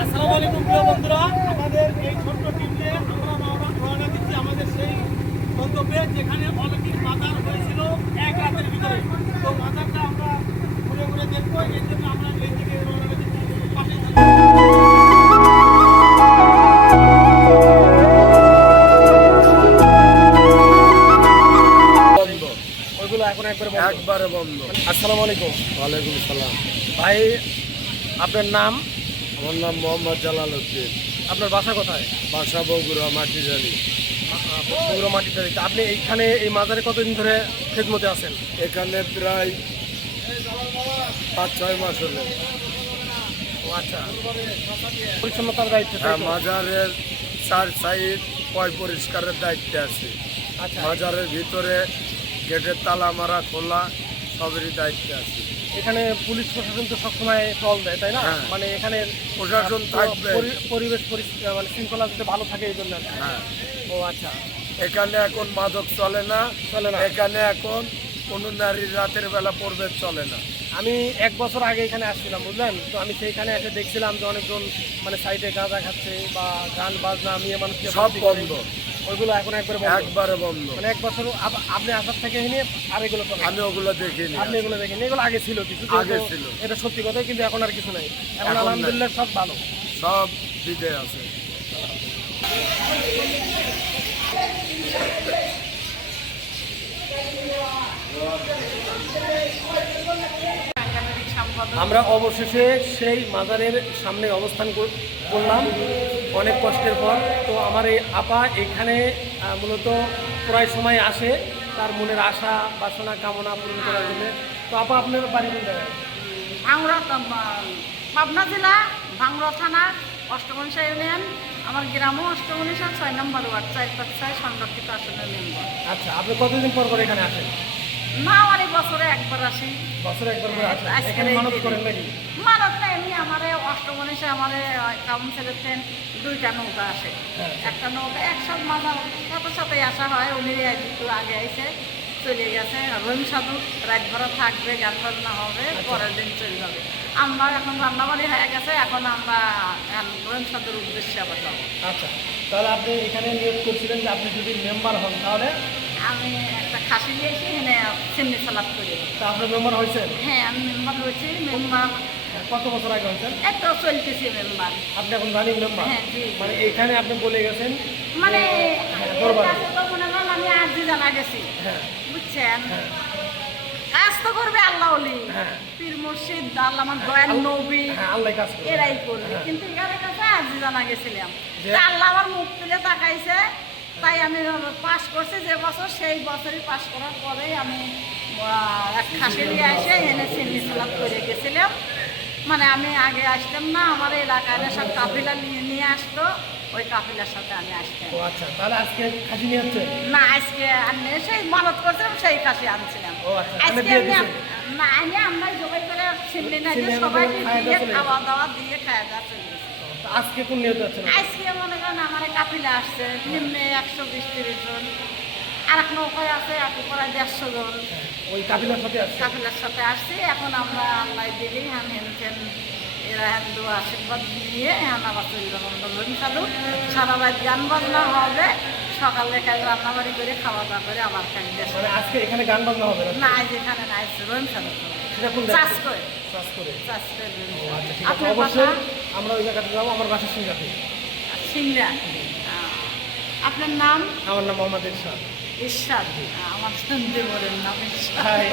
আসসালামু আলাইকুম প্রিয় বন্ধুরা, আমাদের এই ছোট্ট টিম নিয়ে আমরা রওনা দিচ্ছি আমাদের সেই গন্তব্যে, যেখানে অলৌকিক মাজার হয়েছিল এক রাতের ভিতরে। তো মাজারটা আমরা ঘুরে ঘুরে দেখবো, এর জন্য আমরা এই দিকে রওনা দিচ্ছি। পাশেই থাকুন। ওইগুলো এখন একবারে বন্ধ। আসসালামু আলাইকুম। ওয়ালাইকুম সালাম। ভাই, আপনার নাম? আমার নাম মোহাম্মদ জালাল উদ্দিন। আপনার বাসা কোথায়? বাসা বগুড়া মাটিজালি। বগুড়া মাটিজালি। আপনি এইখানে এই মাজারে কতদিন ধরে খেদমতে আছেন? এখানে প্রায় 5-6 মাস হলো। ও আচ্ছা, পরিচ্ছন্নতার দায়িত্ব? হ্যাঁ, মাজারের 4 সাইড পরিষ্কারের দায়িত্বে আছে। আচ্ছা, মাজারের ভিতরে গেটের তালা মারা খোলা সবেরই দায়িত্বে আছে। এখানে পুলিশ প্রশাসন তো সবসময় টল দেয়, তাই না? হ্যাঁ। মানে এখানে প্রশাসন থাকবে, পরিবেশ মানে শৃঙ্খলা যাতে ভালো থাকে এই জন্য। হ্যাঁ। ও আচ্ছা, এখানে এখন মাদক চলে না। এখানে এখন কোনো নারী রাতের বেলা প্রবেশ চলে না। আমি 1 বছর আগে এখানে আসছিলাম, বুঝলেন তো। আমি সেইখানে এসে দেখছিলাম যে অনেকজন মানে সাইডে গাঁজা খাচ্ছে বা গান বাজনা নিয়ে মানুষকে সব বন্ধ। ওইগুলো এখন একবারে বন্ধ। মানে 1 বছর আপনি আসার থেকে নিয়ে আর এগুলো চলে? আমি ওগুলো দেখিনি। আপনি এগুলো দেখেন? এগুলো আগে ছিল কিছু, আগে ছিল। এটা সত্যি কথা, কিন্তু এখন আর কিছু নাই। এখন এখন আলহামদুলিল্লাহ সব ভালো, সব দিকে আছে। আমরা অবশেষে সেই মাজারের সামনে অবস্থান করলাম অনেক কষ্টের পর। তো আমার এই আপা এখানে মূলত প্রায় সময় আসে তার মনের আশা বাসনা কামনা পূরণ করার জন্য। তো আপা, আপনার বাড়ি কোন জায়গায়? ভাঙড়া, পাবনা জেলা, ভাঙড়া থানা, অষ্টমনসা ইউনিয়ন। আমার গ্রামও অষ্টমনসা, 6 নম্বর ওয়ার্ড, 456 সংরক্ষিত আসনের মেম্বার। আচ্ছা, আপনি কতদিন পর এখানে আসেন? না, আমার এই বছরে একবার আসি। বছরে একবার করে আসেন? আজকে এখানে মানত করেন নাকি? মানত না, এমনি আমার অষ্টমনসা আমার কাউন্সিলের ট্রেন 2টা নৌকা আসে। হ্যাঁ। একটা নৌকা একসাথে মাঝার সাথে সাথেই আসা হয়। উনি একটু আগে এসে চলে গেছে। রহিম সাধু রাত ভরা থাকবে, গান বাজনা হবে, পরের দিন চলে যাবে। আমরা এখন রান্নাবাড়ি হয়ে গেছে, এখন আমরা রহিম সাধুর উদ্দেশ্যে আবার যাবো। আচ্ছা, তাহলে আপনি এখানে নিয়োগ করছিলেন যে আপনি যদি মেম্বার হন তাহলে? আমি একটা খাসি দিয়ে এসে এখানে চিমনি সালাদ করি। তা আপনি মেম্বার হয়েছেন? হ্যাঁ, আমি মেম্বার হয়েছি। মেম্বার কত বছর আগে হয়েছেন? এত চলতেছি মেম্বার। আপনি এখন রানিং মেম্বার? হ্যাঁ, জি। মানে এখানে আপনি বলে গেছেন মানে দরবারে? এর কাছে তো মনে করেন আমি আর্জি জানা গেছি, হ্যাঁ, বুঝছেন। হ্যাঁ, কাজ তো করবে আল্লাহ ওলি, হ্যাঁ। পীর মুর্শিদ, আল্লাহ আমার দয়াল নবী, হ্যাঁ, আল্লাহ কাজ করে। এরাই করবে। হ্যাঁ। কিন্তু এর কাছে আর্জি জানা গেছিলাম, যে- তা আল্লাহ আমার মুখ তুলে তাকাইছে, তাই আমি পাস করছি যে বছর, সেই বছরই পাস করার পরেই আমি এক খাসি নিয়ে এসে এনে চিমনি সালাদ করে গেছিলাম। মানে আমি আগে আসতাম না, আমার এলাকায় সব কাফিলা নিয়ে আসতো, ওই কাফিলার সাথে আমি আসতাম। ও আচ্ছা, তাহলে আজকে খাসি নিয়ে যাচ্ছেন? না, আজকে আনে সেই মানত করছিলাম, সেই কাশি আনছিলাম। ও আচ্ছা, আজকে দিয়ে আমি দিছেন? না আনে, আমরা জবাই করে চিমনি না চিমনি দিয়ে এনে সবাইকে খাওয়া দিয়ে দাওয়া চলে খাওয়া দাওয়া দিয়ে খাওয়া দাওয়া চলে গেছে। তো আজকে কোন নিয়ে যাচ্ছেন? আজকে মনে করেন আমার কাফিলা আসছে নিম্নে 120-30 জন, আর এক নৌকায় আছে একটু পরে 150 জন। ওই কাবিলার সাথে আসছে? কাফিলার সাথে আসছি। এখন আমরা আল্লাহ দিলেই আমি এনেছেন, এরা হিন্দু আশীর্বাদ নিয়ে আবার চলে যাবো। রহিম সাধু সারা রাত গান বাজনা হবে, সকালে কাজ রান্নাবাড়ি করে খাওয়া দাওয়া করে আবার খাই দেশ। মানে আজকে এখানে গান বাজনা হবে না? না, আজ এখানে না, আজ রহিম সাধু সেটা কোন চাষ জায়গায়? করে, চাষ করে? চাষ করে রহিম ও সাধু। আচ্ছা, ঠিক আছে, আপনার অবশ্যই বাসা? আমরা ওই জায়গাতে যাবো। আমার বাসার সিংহাতে। সিংড়া। আপনার নাম? আমার নাম মোহাম্মদ ইরশাদ। ঈশ্বর। আমার শুনতে বলেন নাম ঈশ্বর। তাই?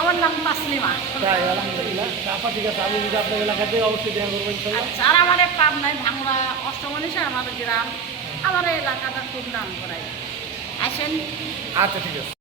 আমার নাম তাসলিমা। তাই, আলহামদুলিল্লাহ। আপা, ঠিক আছে, আমি যদি আপনার এলাকাতে অবশ্যই দেখা করবো ইনশাল্লাহ। আচ্ছা, আর আমার পাবনায় ভাঙড়া অষ্টমনীষা আমার গ্রাম, আমার এলাকাটা খুব নাম করাই। আসেন। আচ্ছা, ঠিক আছে।